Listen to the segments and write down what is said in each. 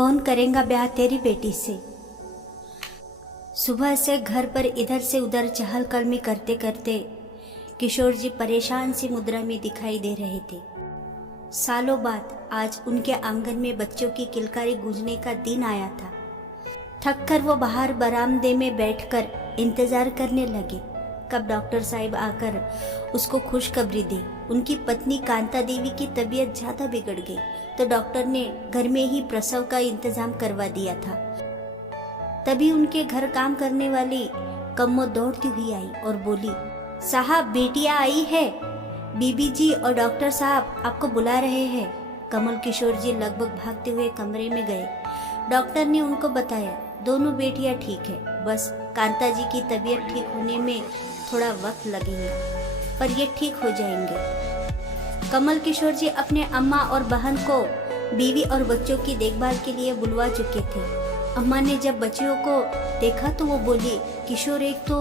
कौन करेगा ब्याह तेरी बेटी से। सुबह से घर पर इधर से उधर चहलकदमी करते करते किशोर जी परेशान सी मुद्रा में दिखाई दे रहे थे। सालों बाद आज उनके आंगन में बच्चों की किलकारी गूंजने का दिन आया था। थक कर वो बाहर बरामदे में बैठकर इंतजार करने लगे कब डॉक्टर साहब आकर उसको खुशखबरी दे। उनकी पत्नी कांता देवी की तबीयत ज्यादा बिगड़ गई तो डॉक्टर ने घर में ही प्रसव का इंतजाम करवा दिया था। तभी उनके घर काम करने वाली कम्मो दौड़ती हुई आई और बोली, साहब बेटियां आई है, बीबी जी और डॉक्टर साहब आपको बुला रहे हैं। कमल किशोर जी लगभग भागते हुए कमरे में गए। डॉक्टर ने उनको बताया दोनों बेटियां ठीक है, बस कांता जी की तबीयत ठीक होने में थोड़ा वक्त लगेगा पर ये ठीक हो जाएंगे। कमल किशोर जी अपने अम्मा और बहन को बीवी और बच्चों की देखभाल के लिए बुलवा चुके थे। अम्मा ने जब बच्चियों को देखा तो वो बोली, किशोर एक तो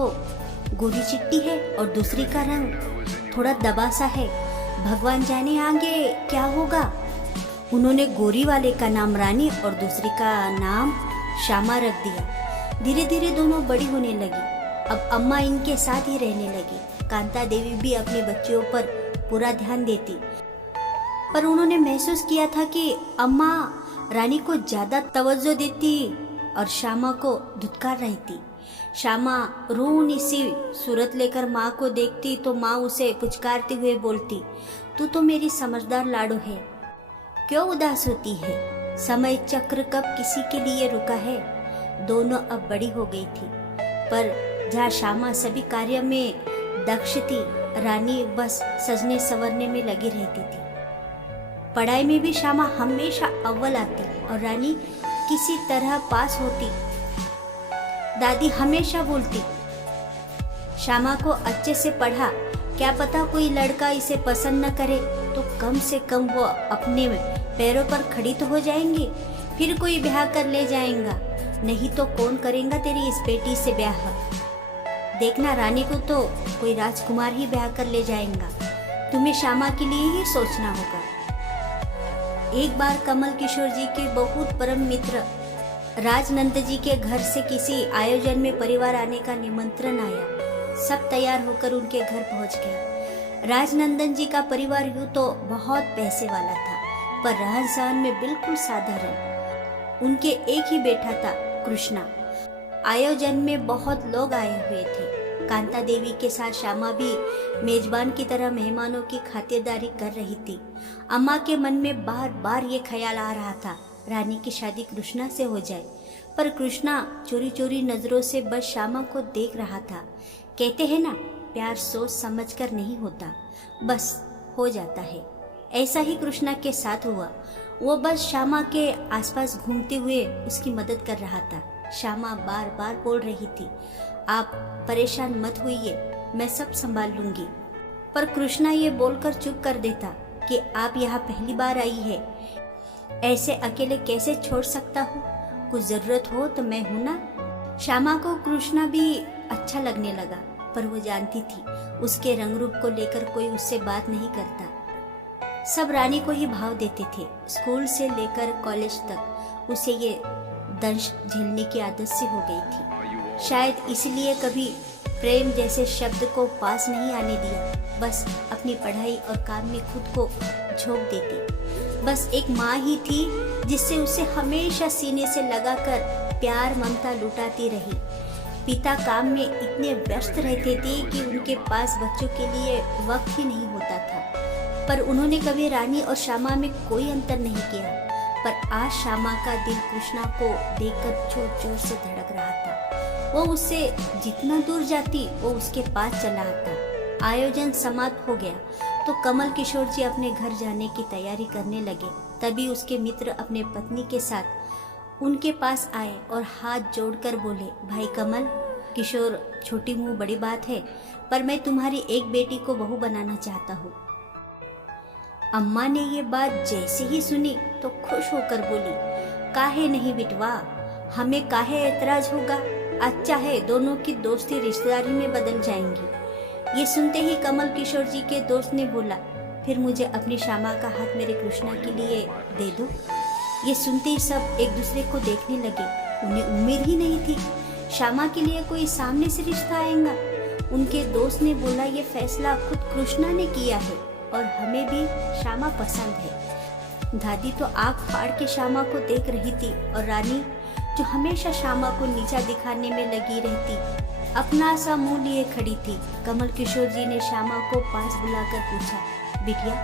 गोरी चिट्टी है और दूसरी का रंग थोड़ा दबा सा है, भगवान जाने आगे क्या होगा। उन्होंने गोरी वाले का नाम रानी और दूसरी का नाम श्यामा रख दिया। धीरे धीरे दोनों बड़ी होने लगी। अब अम्मा इनके साथ ही रहने लगी। कांता देवी भी अपने बच्चियों पर पूरा ध्यान देती, पर उन्होंने महसूस किया था कि अम्मा रानी को ज्यादा तवज्जो देती और श्यामा को धुतकार रही थी। श्यामा रूनी सी सूरत लेकर माँ को देखती तो माँ उसे पुचकारते हुए बोलती, तू तो मेरी समझदार लाडो है, क्यों उदास होती है, समय चक्र कब किसी के लिए रुका है। दोनों अब बड़ी हो गई थी, पर जहाँ श्यामा सभी कार्य में दक्ष थी, रानी बस सजने संवरने में लगी रहती थी। पढ़ाई में भी श्यामा हमेशा अव्वल आती और रानी किसी तरह पास होती। दादी हमेशा बोलती, श्यामा को अच्छे से पढ़ा, क्या पता कोई लड़का इसे पसंद न करे तो कम से कम वो अपने पैरों पर खड़ी तो हो जाएंगी, फिर कोई ब्याह कर ले जाएगा, नहीं तो कौन करेगा तेरी इस बेटी से ब्याह। देखना रानी को तो कोई राजकुमार ही ब्याह कर ले जाएगा, तुम्हें श्यामा के लिए ही सोचना होगा। एक बार कमल किशोर जी के बहुत परम मित्र राजनंद जी के घर से किसी आयोजन में परिवार आने का निमंत्रण आया। सब तैयार होकर उनके घर पहुंच गए। राजनंदन जी का परिवार यूं तो बहुत पैसे वाला था, पर रहन सहन में बिल्कुल साधारण। उनके एक ही बेटा था कृष्णा। आयोजन में बहुत लोग आए हुए थे। कांता देवी के साथ श्यामा भी मेजबान की तरह मेहमानों की खातिरदारी कर रही थी। अम्मा के मन में बार बार ये ख्याल आ रहा था, रानी की शादी कृष्णा से हो जाए, पर कृष्णा चोरी चोरी नजरों से बस श्यामा को देख रहा था। कहते हैं ना, प्यार सोच समझ कर नहीं होता, बस हो जाता है। ऐसा ही कृष्णा के साथ हुआ। वो बस श्यामा के आसपास घूमते हुए उसकी मदद कर रहा था। श्यामा बार बार बोल रही थी, आप परेशान मत होइए, मैं सब संभाल लूंगी। पर कृष्णा ये बोलकर चुप कर देता कि आप यहाँ पहली बार आई है, ऐसे अकेले कैसे छोड़ सकता हूँ, कुछ जरूरत हो तो मैं हूँ ना। श्यामा को कृष्णा भी अच्छा लगने लगा, पर वो जानती थी उसके रंग रूप को लेकर कोई उससे बात नहीं करता। सब रानी को ही भाव देते थे। स्कूल से लेकर कॉलेज तक उसे ये दंश झेलने की आदत सी हो गई थी। शायद इसलिए कभी प्रेम जैसे शब्द को पास नहीं आने दिया। बस अपनी पढ़ाई और काम में खुद को झोंक देती। बस एक माँ ही थी जिससे उसे हमेशा सीने से लगाकर प्यार ममता लुटाती रही। पिता काम में इतने व्यस्त रहते थे कि उनके पास बच्चों के लिए वक्त ही नहीं होता था, पर उन्होंने कभी रानी और श्यामा में कोई अंतर नहीं किया। पर आज श्यामा का दिल कृष्णा को देखकर जोर जोर से धड़क रहा था। वो उससे जितना दूर जाती वो उसके पास चला आता। आयोजन समाप्त हो गया तो कमल किशोर जी अपने घर जाने की तैयारी करने लगे। तभी उसके मित्र अपने पत्नी के साथ उनके पास आए और हाथ जोड़कर बोले, भाई कमल किशोर, छोटी मुंह बड़ी बात है, पर मैं तुम्हारी एक बेटी को बहू बनाना चाहता हूँ। अम्मा ने ये बात जैसे ही सुनी तो खुश होकर बोली, काहे नहीं बिटवा, हमें काहे ऐतराज होगा, अच्छा है दोनों की दोस्ती रिश्तेदारी में बदल जाएंगी। ये सुनते ही कमल किशोर जी के दोस्त ने बोला, फिर मुझे अपनी श्यामा का हाथ मेरे कृष्णा के लिए दे दो। ये सुनते ही सब एक दूसरे को देखने लगे। उन्हें उम्मीद ही नहीं थी श्यामा के लिए कोई सामने से रिश्ता आएगा। उनके दोस्त ने बोला ये फैसला खुद कृष्णा ने किया है और हमें भी श्यामा पसंद है। दादी तो आँख फाड़ के श्यामा को देख रही थी और रानी जो हमेशा श्यामा को नीचा दिखाने में लगी रहती अपना सा मुंह लिए खड़ी थी। कमल किशोर जी ने श्यामा को पास बुलाकर पूछा, बिटिया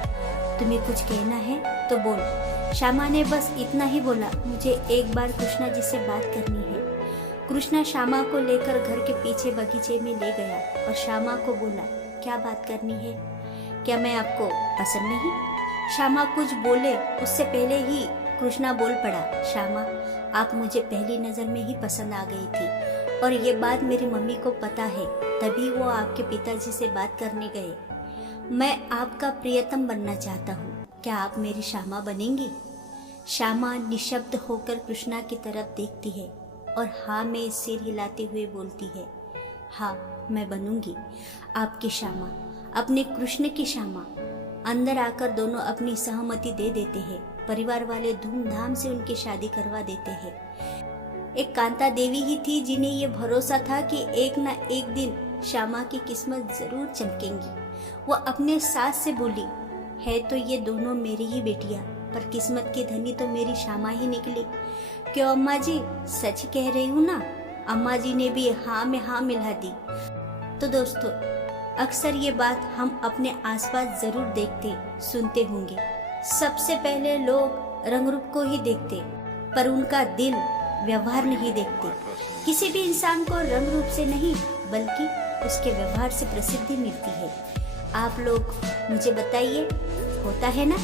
तुम्हें कुछ कहना है तो बोल। श्यामा ने बस इतना ही बोला, मुझे एक बार कृष्णा जी से बात करनी है। कृष्णा श्यामा को लेकर घर के पीछे बगीचे में ले गया और श्यामा को बोला, क्या बात करनी है? क्या मैं आपको पसंद नहीं? श्यामा कुछ बोले उससे पहले ही कृष्णा बोल पड़ा, श्यामा आप मुझे पहली नज़र में ही पसंद आ गई थी और ये बात मेरी मम्मी को पता है, तभी वो आपके पिताजी से बात करने गए। मैं आपका प्रियतम बनना चाहता हूँ, क्या आप मेरी श्यामा बनेंगी? श्यामा निशब्द होकर कृष्णा की तरफ देखती है और हाँ में सिर हिलाते हुए बोलती है, हाँ मैं बनूंगी आपकी श्यामा, अपने कृष्ण की श्यामा। अंदर आकर दोनों अपनी सहमति दे देते हैं। परिवार वाले धूमधाम से उनकी शादी करवा देते हैं। एक कांता देवी ही थी जिन्हें ये भरोसा था कि एक न एक दिन श्यामा की किस्मत जरूर चमकेंगी। वो अपने सास से बोली, है तो ये दोनों मेरी ही बेटियां, पर किस्मत की धनी तो मेरी श्यामा ही निकली। क्यों अम्मा जी, सच कह रही हूँ ना? अम्मा जी ने भी हाँ में हाँ मिला दी। तो दोस्तों, अक्सर ये बात हम अपने आसपास जरूर देखते सुनते होंगे। सबसे पहले लोग रंग रूप को ही देखते, पर उनका दिल व्यवहार नहीं देखते। किसी भी इंसान को रंग रूप से नहीं बल्कि उसके व्यवहार से प्रसिद्धि मिलती है। आप लोग मुझे बताइए, होता है ना?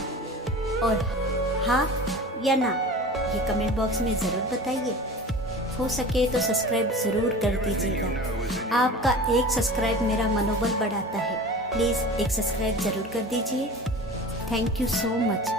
और हाँ या ना ये कमेंट बॉक्स में ज़रूर बताइए। हो सके तो सब्सक्राइब ज़रूर कर दीजिएगा। आपका एक सब्सक्राइब मेरा मनोबल बढ़ाता है। प्लीज़ एक सब्सक्राइब ज़रूर कर दीजिए। Thank you so much.